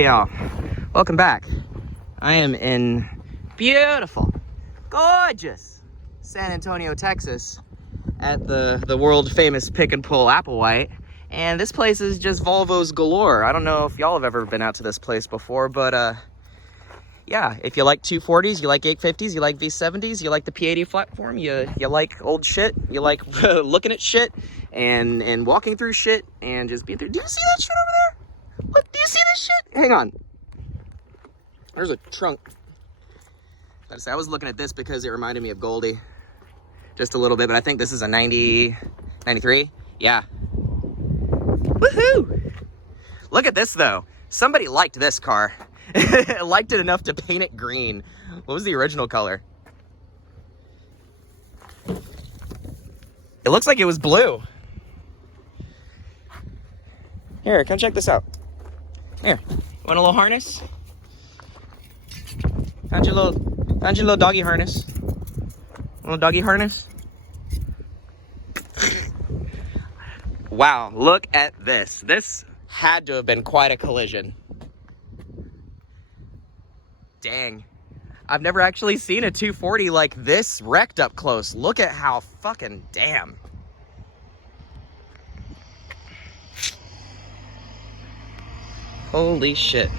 Hey y'all, welcome back. I am in beautiful, gorgeous San Antonio, Texas at the world famous Pick and Pull Applewhite. And this place is just Volvos galore. I don't know if y'all have ever been out to this place before, but yeah, if you like 240s, you like 850s, you like V70s, you like the P80 platform, you like old shit, you like looking at shit and walking through shit and just being through. Do you see that shit over there? What, do you see this shit? Hang on. There's a trunk. I was looking at this because it reminded me of Goldie. Just a little bit, but I think this is a 90, 93. Yeah. Woohoo! Look at this though. Somebody liked this car. Liked it enough to paint it green. What was the original color? It looks like it was blue. Here, come check this out. Here, want a little harness? Found your little doggy harness. A little doggy harness? Wow, look at this. This had to have been quite a collision. Dang. I've never actually seen a 240 like this wrecked up close. Look at how fucking damn. Holy shit.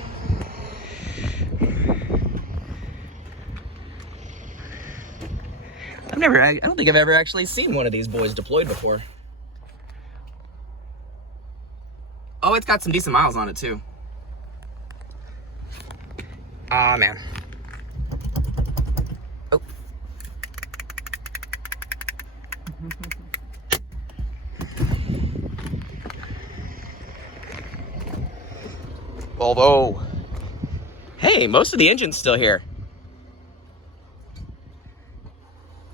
I don't think I've ever actually seen one of these boys deployed before. Oh, it's got some decent miles on it too. Aw, man. Oh. Volvo. Hey, most of the engine's still here.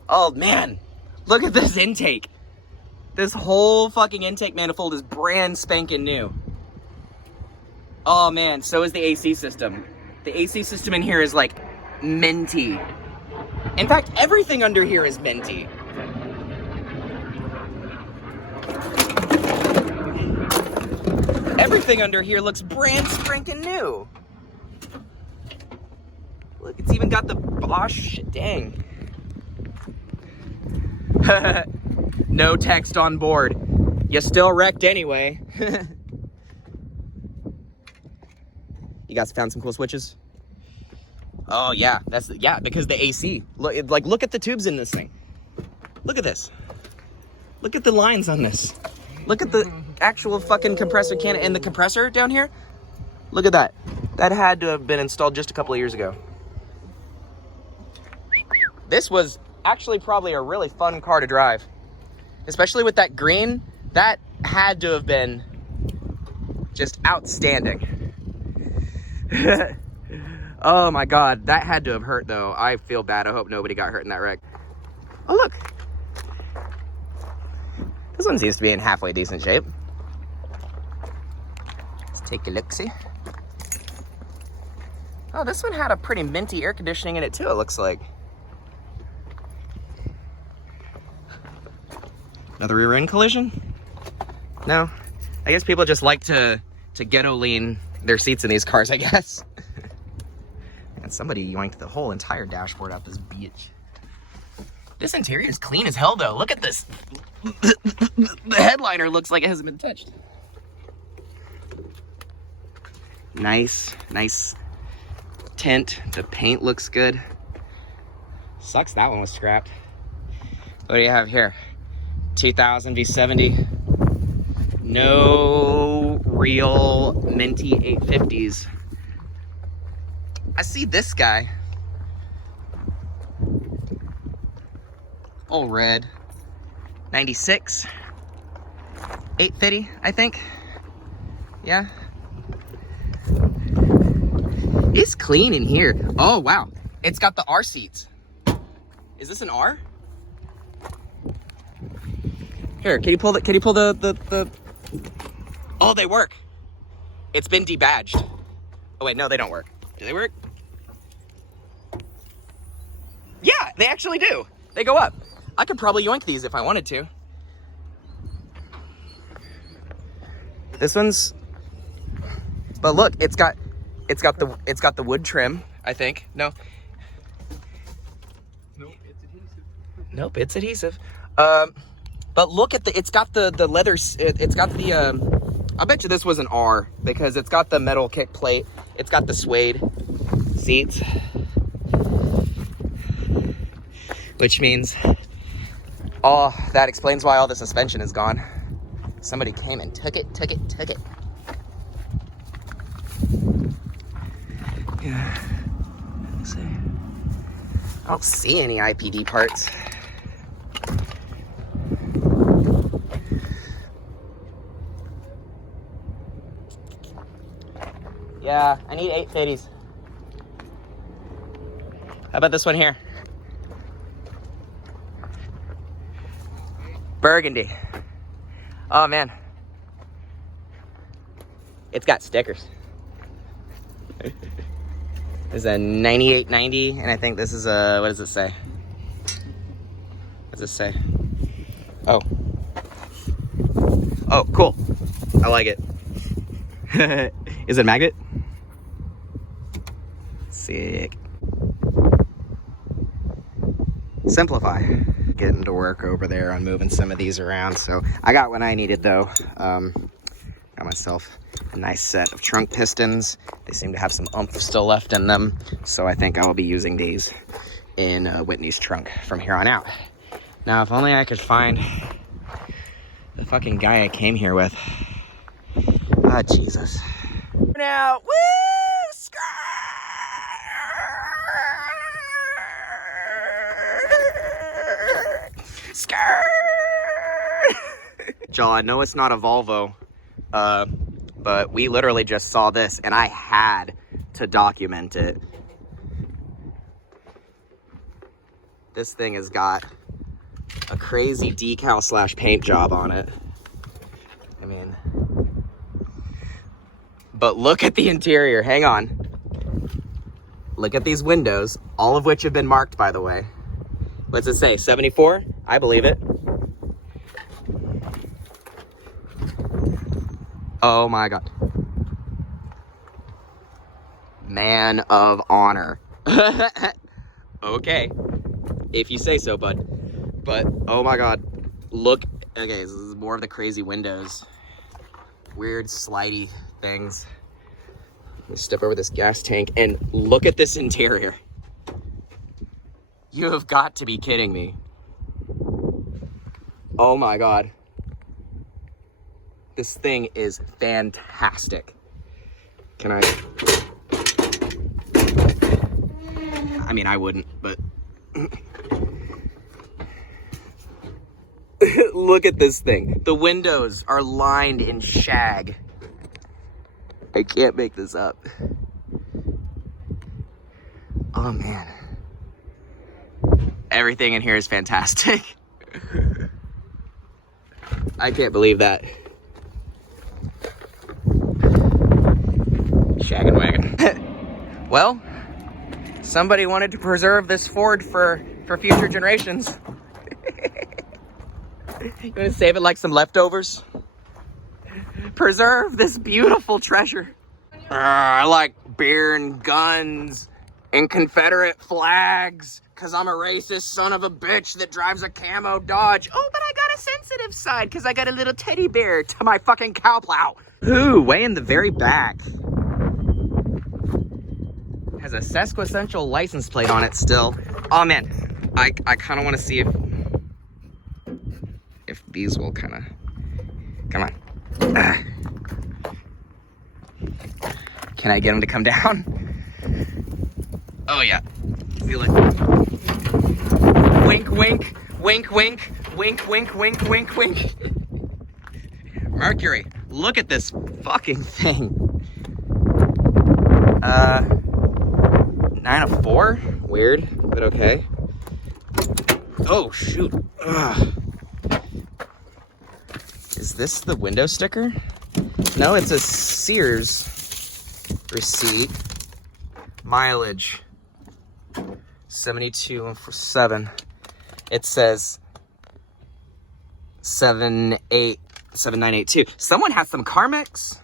Oh man, look at this intake. This whole fucking intake manifold is brand spanking new. Oh man, so is the AC system. The AC system in here is like minty. In fact, everything under here is minty. Everything under here looks brand spanking new. Look, it's even got the Bosch, dang. No text on board. You still wrecked anyway. You guys found some cool switches? Oh yeah, because the AC. Look at the tubes in this thing. Look at this. Look at the lines on this. Look at the actual fucking compressor can and the compressor down here. Look at that. That had to have been installed just a couple of years ago. This was actually probably a really fun car to drive, especially with that green. That had to have been just outstanding. Oh my god, that had to have hurt though. I feel bad. I hope nobody got hurt in that wreck. Oh look, this one seems to be in halfway decent shape. Let's take a look-see. Oh, this one had a pretty minty air conditioning in it too, it looks like. Another rear end collision? No. I guess people just like to ghetto lean their seats in these cars, I guess. And somebody yoinked the whole entire dashboard out this bitch. This interior is clean as hell though. Look at this. The headliner looks like it hasn't been touched. Nice tint. The paint looks good. Sucks that one was scrapped. What do you have here? 2000 V70. No real minty 850s. I see this guy. All red. 96. 850, I think. Yeah. It's clean in here. Oh wow. It's got the R seats. Is this an R? Here, can you pull the Oh, they work. It's been debadged. Oh wait, no, they don't work. Do they work? Yeah, they actually do. They go up. I could probably yoink these if I wanted to. This one's, but look, it's got It's got the wood trim, I think. No. Nope, it's adhesive. Nope, it's adhesive. But look at it's got the leather, it's got the, I bet you this was an R because it's got the metal kick plate. It's got the suede seats. Which means, oh, that explains why all the suspension is gone. Somebody came and took it. Yeah, let's see. I don't see any IPD parts. Yeah, I need 850s. How about this one here? Burgundy. Oh man. It's got stickers. This is a 9890, and I think this is a, what does it say? What does it say? Oh. Oh, cool. I like it. Is it a magnet? Sick. Simplify. Getting to work over there on moving some of these around. So I got what I needed though. Got myself a nice set of trunk pistons. They seem to have some oomph still left in them. So I think I will be using these in Whitney's trunk from here on out. Now, if only I could find the fucking guy I came here with. Ah, Jesus. Now, woo! Skirt! Y'all, I know it's not a Volvo, but we literally just saw this and I had to document it. This thing has got a crazy decal slash paint job on it. I mean, but look at the interior. Hang on. Look at these windows, all of which have been marked, by the way. What's it say? 74? I believe it. Oh my God. Man of honor. Okay. If you say so, bud. But, oh my God. Look. Okay, this is more of the crazy windows. Weird, slidey things. Let me step over this gas tank and look at this interior. You have got to be kidding me. Oh my God. This thing is fantastic. Can I mean, I wouldn't, but look at this thing. The windows are lined in shag. I can't make this up. Oh man. Everything in here is fantastic. I can't believe that. Shaggin' wagon. Well, somebody wanted to preserve this Ford for future generations. You want to save it like some leftovers? Preserve this beautiful treasure. I like beer and guns and Confederate flags because I'm a racist son of a bitch that drives a camo Dodge. Oh, but I got a sensitive side because I got a little teddy bear to my fucking cow plow. Ooh, way in the very back. Has a sesquicential license plate on it still. Oh man, I kind of want to see if these will kind of, come on. Can I get them to come down? Oh yeah, feel it. Wink, wink, wink, wink, wink, wink, wink, wink, wink. Mercury, look at this fucking thing. 904? Weird, but okay. Oh shoot. Ugh. Is this the window sticker? No, it's a Sears receipt. Mileage 72 for 7. It says 7982. Someone has some Carmex.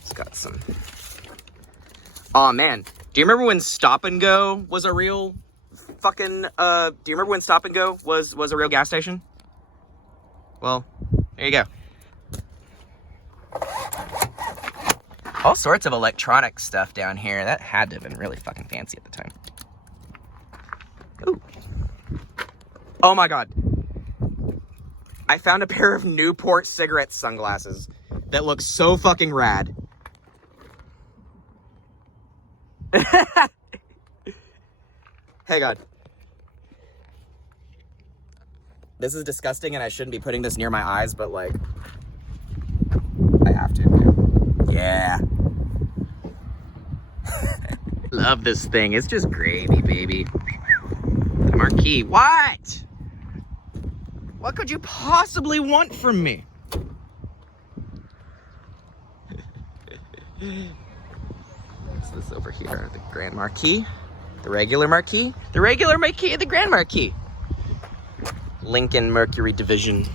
It's got some... Oh, man. Do you remember when Stop and Go was a real fucking... do you remember when Stop and Go was a real gas station? Well, there you go. All sorts of electronic stuff down here. That had to have been really fucking fancy at the time. Ooh. Oh my God. I found a pair of Newport cigarette sunglasses that look so fucking rad. Hey God. This is disgusting and I shouldn't be putting this near my eyes, but like, I have to. Yeah. Love this thing. It's just gravy, baby. The marquee. What? What could you possibly want from me? What's this over here? The Grand Marquis? The regular Marquis? The regular Marquis, the Grand Marquis. Lincoln Mercury Division.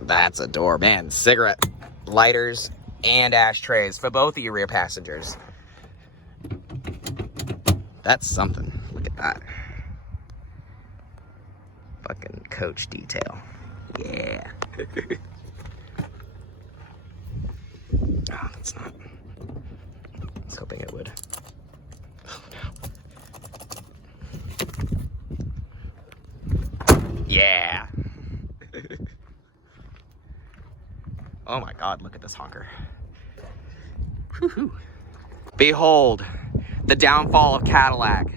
That's a door, man. Cigarette lighters and ashtrays for both of you rear passengers. That's something. Look at that. Fucking coach detail. Yeah. Oh, that's not. I was hoping it would. Oh, no. Yeah. Oh my God, look at this honker. Whew. Behold, the downfall of Cadillac.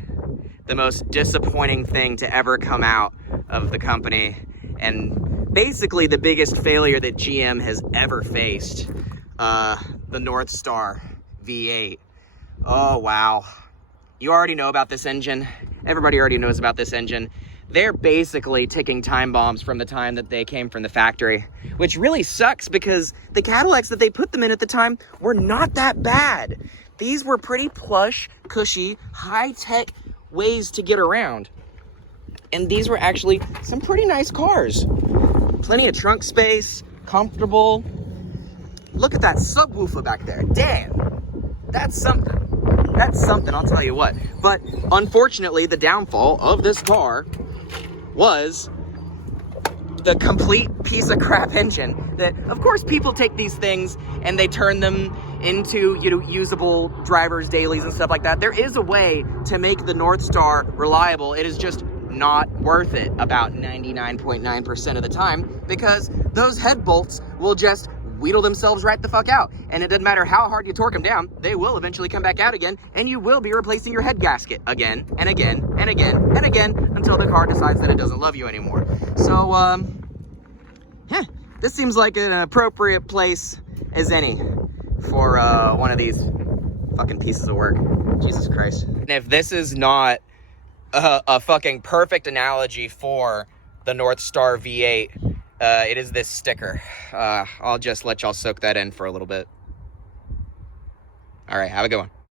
The most disappointing thing to ever come out of the company. And basically the biggest failure that GM has ever faced. The North Star V8. Oh, wow. You already know about this engine. Everybody already knows about this engine. They're basically ticking time bombs from the time that they came from the factory, which really sucks because the Cadillacs that they put them in at the time were not that bad. These were pretty plush, cushy, high-tech ways to get around. And these were actually some pretty nice cars. Plenty of trunk space, comfortable. Look at that subwoofer back there. Damn, that's something. That's something, I'll tell you what. But unfortunately, the downfall of this car was the complete piece of crap engine that, of course, people take these things and they turn them into, you know, usable drivers' dailies and stuff like that. There is a way to make the North Star reliable. It is just not worth it about 99.9% of the time because those head bolts will just wheedle themselves right the fuck out. And it doesn't matter how hard you torque them down, they will eventually come back out again, and you will be replacing your head gasket again and again and again and again until the car decides that it doesn't love you anymore. So, this seems like an appropriate place as any for one of these fucking pieces of work. Jesus Christ. And if this is not a fucking perfect analogy for the North Star V8, it is this sticker. I'll just let y'all soak that in for a little bit. All right, have a good one.